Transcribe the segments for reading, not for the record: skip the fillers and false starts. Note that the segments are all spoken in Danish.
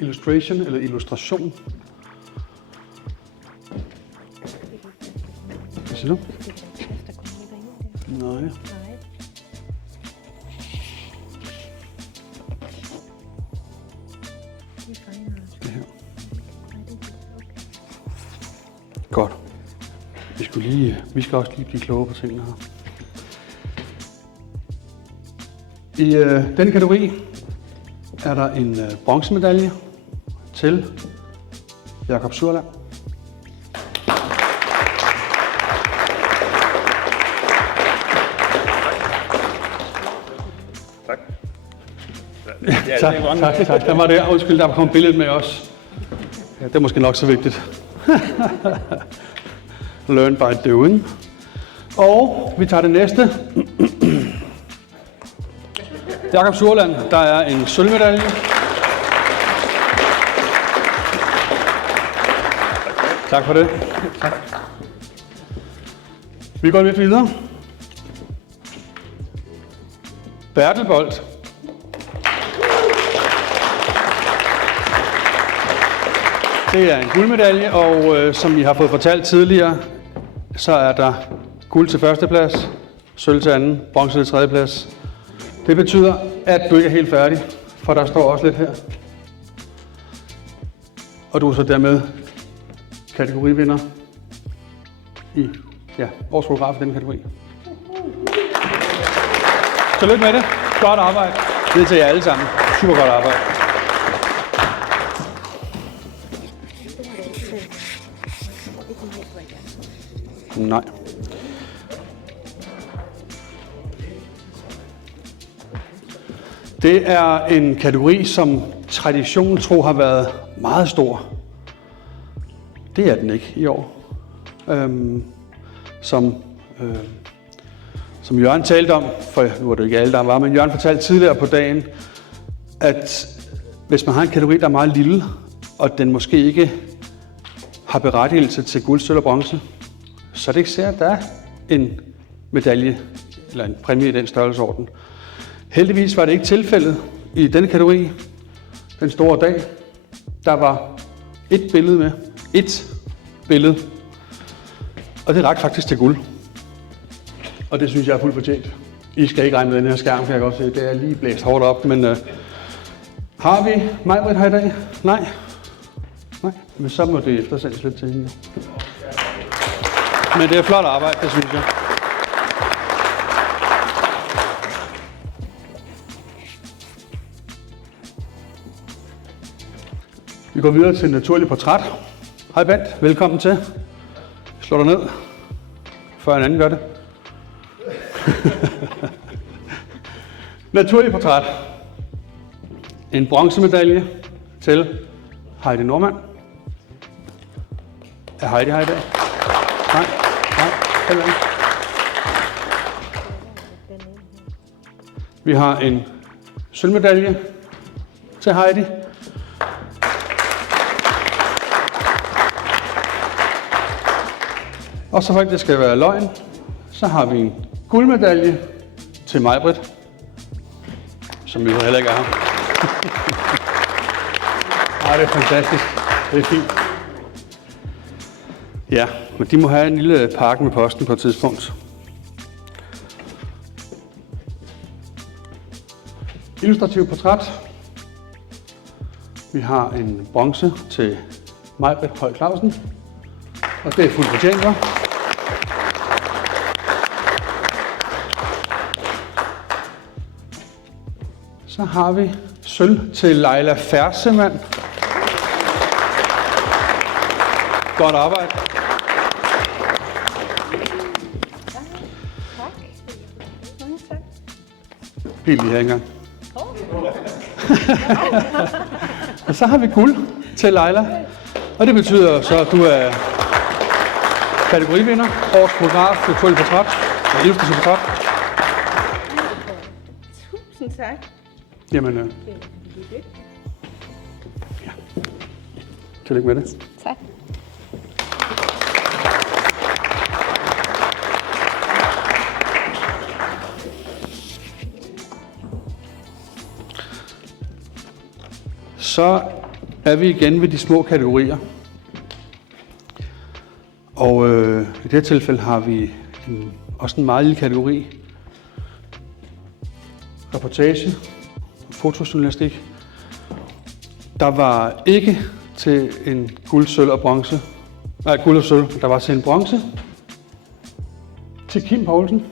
illustration eller illustration. Hvad siger du? Nej. Det her. Godt. Vi skal også lige blive kloge på tingene her. I denne kategori er der en bronzemedalje til Jakob Surland. Tak. Tak. Der var det. Undskyld, der kom billedet med også. Ja, det er måske nok så vigtigt. Learn by doing. Og vi tager det næste. Jakob Surland, der er en sølvmedalje. Tak for det. Tak. Vi går lidt videre. Bertelbold. Det er en guldmedalje, og som I har fået fortalt tidligere, så er der guld til førsteplads, sølv til anden, bronze til tredjeplads. Det betyder, at du ikke er helt færdig, for der står også lidt her. Og du er så dermed kategorivinder i årets fotograf i denne kategori. Tillykke med det. Godt arbejde. Det er til jer alle sammen. Super godt arbejde. Nej. Det er en kategori, som traditionen tro har været meget stor. Det er den ikke i år. Som Jørgen talte om, for nu var det ikke alle, der var, men Jørgen fortalte tidligere på dagen, at hvis man har en kategori, der er meget lille, og den måske ikke har berettigelse til guld, sølv og bronze, så er det ikke sikkert, at der er en medalje eller en præmie i den størrelsesorden. Heldigvis var det ikke tilfældet i denne kategori. Den store dag, der var et billede med. Et billede. Og det rakte faktisk til guld. Og det synes jeg er fuldt fortjent. I skal ikke regne med den her skærm, kan jeg godt se. Det er lige blæst hårdt op, men har vi Maj-Britt her i dag? Nej. Men så må det eftersendes lidt til hende. Men det er flot arbejde, det synes jeg. Vi går videre til naturlig portræt. Hej Bent, velkommen til. Slå dig ned, før en anden gør det. Naturlig portræt. En bronzemedalje til Heidi Normann. Er Heidi her i dag? Nej, heller ikke. Vi har en sølvmedalje til Heidi. Og så for at det skal være løgn, så har vi en guldmedalje til Maj-Britt, som vi heller ikke er her. Det er fantastisk. Det er fint. Ja, men de må have en lille pakke med posten på et tidspunkt. Illustrativ portræt. Vi har en bronze til Maj-Britt Høj Clausen. Og det er fuldt fortjent, hva'? Så har vi sølv til Leila Fersemand. Godt arbejde. Bliv lige her engang. Og så har vi guld til Leila. Og det betyder så, at du er kategorivinder, årets fotograf, naturlig portræt og illustrativ portræt. Tusind tak. Jamen, ja. Tillykke med det. Tak. Så er vi igen ved de små kategorier. Og i det her tilfælde har vi også en meget lille kategori. Reportage, fotojournalistik. Der var ikke til en guld, sølv og bronze. Nej, guld og sølv. Der var til en bronze. Til Kim Poulsen.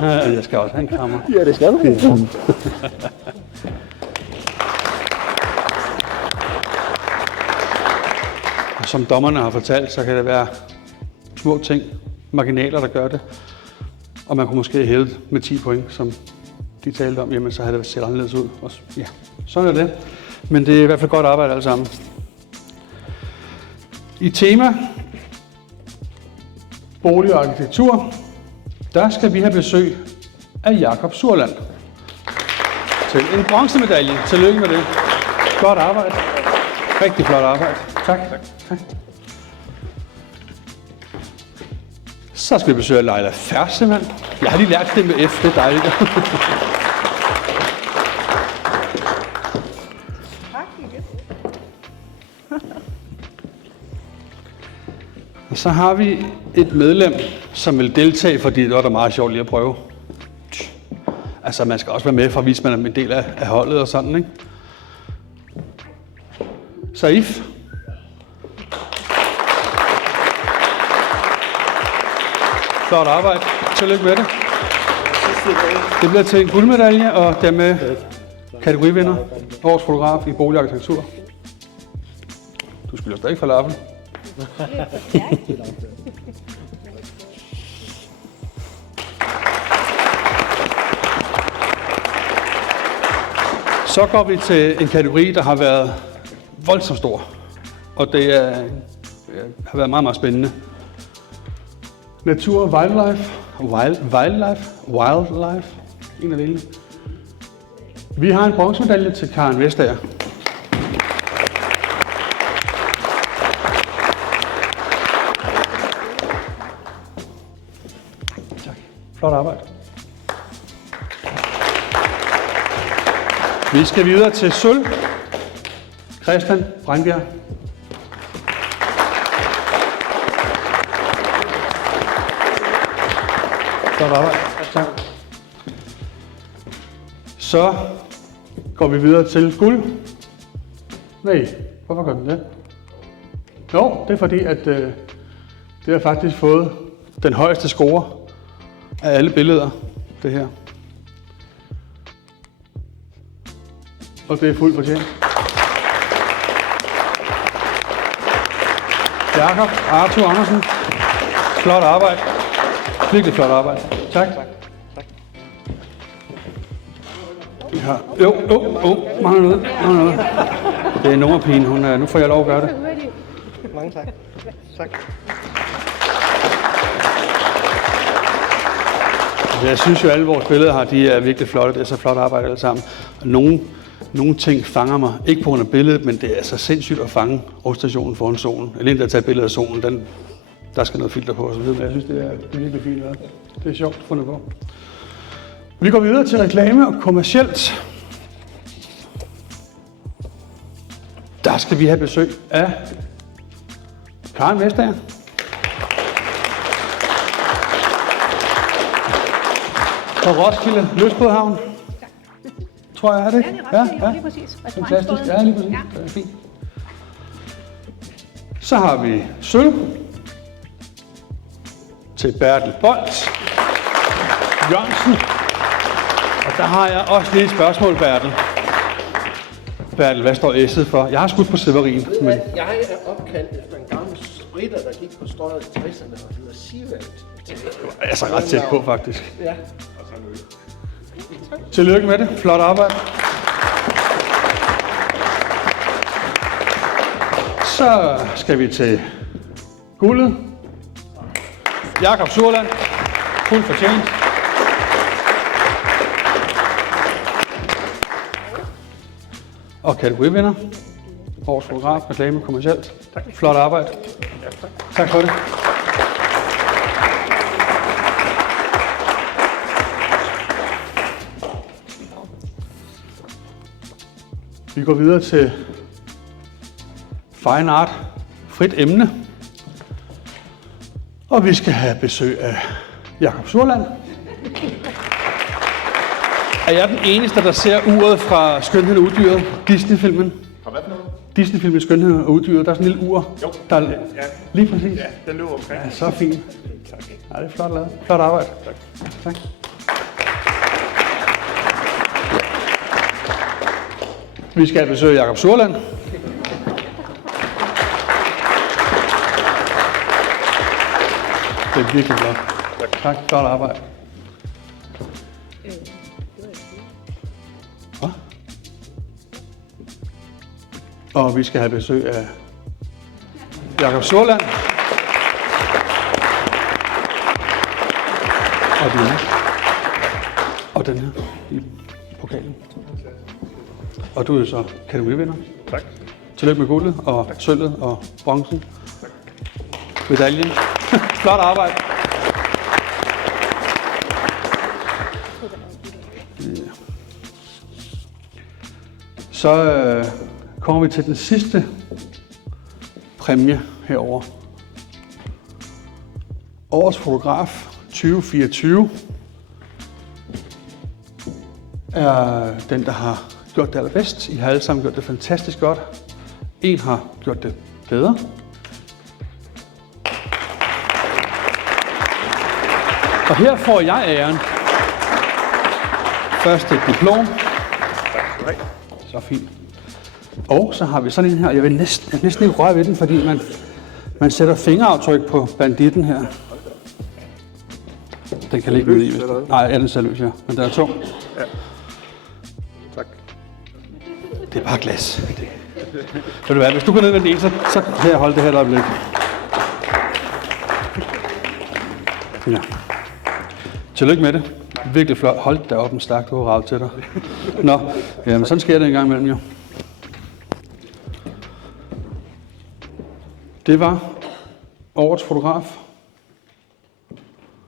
Jeg skal også have en krammer. Ja, det skal du. Som dommerne har fortalt, så kan det være små ting, marginaler, der gør det. Og man kunne måske have hævet med 10 point, som de talte om. Jamen, så havde det set anderledes ud. Ja, sådan er det. Men det er i hvert fald godt arbejde alle sammen. I tema bolig og arkitektur, der skal vi have besøg af Jakob Surland til en bronzemedalje. Tillykke med det. Godt arbejde. Rigtig flot arbejde. Tak. Så skal vi besøge Leila Fersemand. Jeg har lige lært det med F, det er dejligt. Og så har vi et medlem, som vil deltage, fordi det var da meget sjovt lige at prøve. Altså, man skal også være med for at vise, at man er en del af holdet og sådan, ikke? Saif. Flot arbejde. Tillykke med det. Det bliver til en guldmedalje, og dermed kategorivinder. Årets fotograf i bolig og arkitektur. Du spiller stadig falafel. Så går vi til en kategori, der har været voldsomt stor. Og det har været meget, meget spændende. Natur og wildlife. Wildlife. En af delene. Vi har en bronzemedalje til Karen Vestager. Tak. Flot arbejde. Vi skal videre til sølv. Christian Brandbjerg. Godt arbejde. Tak. Så går vi videre til guld. Nej, hvorfor gør den det? Jo, det er fordi, at det har faktisk fået den højeste score af alle billeder, det her. Og det er fuldt fortjent. Jakob Arthur Andersen. Flot arbejde. Virkelig flot arbejde. Tak. Vi har... mangler noget. Det er nummerpigen. Nu får jeg lov at gøre det. Mange tak. Tak. Jeg synes jo, at alle vores billeder de er virkelig flotte. Det er så flot arbejde alle sammen. Og nogle ting fanger mig. Ikke på grund af billedet, men det er så sindssygt at fange rumstationen foran solen. Alene at tage billeder af solen, der skal noget filter på og så videre. Men jeg synes, det er virkelig fint. Det er sjovt fundet på. Vi går videre til reklame og kommercielt. Der skal vi have besøg af Karen Vestager. Fra Roskilde Lystbådehavn. Tror jeg, er det? Ja, lige præcis. Fantastisk. Ja, lige præcis. Det er fint. Så har vi sølv til Bertel Bolt Jørgensen. Og der har jeg også lige et spørgsmål, Bertel. Bertel, hvad står S'et for? Jeg har skudt på Severin. Men... Jeg er opkaldt efter en gammel spritter, der gik på strøget i 60'erne og hedder Sivert. Jeg er så ret tæt på, faktisk. Ja. Tillykke med det. Flot arbejde. Så skal vi til guldet. Jakob Surland. Fuldt fortjent. Og kategorivinder. Årets fotograf, reklame, kommercielt. Tak. Flot arbejde. Ja, tak. Tak for det. Vi går videre til Fine Art, frit emne. Og vi skal have besøg af Jakob Surland. Er jeg den eneste, der ser uret fra Skønheden og Udyret, Disney-filmen? Har hvad for noget? Disney-filmen Skønheden og Udyret, der er sådan en lille ur. Jo. Der er Ja. lige præcis. Ja, den løber omkring. Ja, så fint. Tak. Ja, det er flot lavet. Flot arbejde. Tak. Tak. Vi skal have besøg af Jakob Surland. Det er virkelig flot. Tak. Flot arbejde. Hvad? Og vi skal have besøg af Jakob Surland. Og den her. Og den her i pokalen. Og du er så kategorivinder. Tak. Tillykke med guldet og sølvet og bronzen. Medaljen. Flot arbejde. Så kommer vi til den sidste præmie herover. Årets fotograf 2024 er den, der har gjort det allerbedst. I har alle sammen gjort det fantastisk godt. En har gjort det bedre. Og her får jeg æren. Først et diplom. Tak skal du have. Så fint. Og så har vi sådan en her. Jeg vil næsten ikke røre ved den, fordi man sætter fingeraftryk på banditten her. Den kan ligge ud i. Nej, den er seriøs, ja. Men den er tung. Ja. Tak. Det er bare glas. Ved du hvad, hvis du går ned med den ene, så kan jeg holde det her et øjeblik. Ja. Tillykke med det. Virkelig flot. Hold da op en stak, du har ravet til dig. Nå, jamen sådan sker det en gang imellem jo. Det var årets fotograf.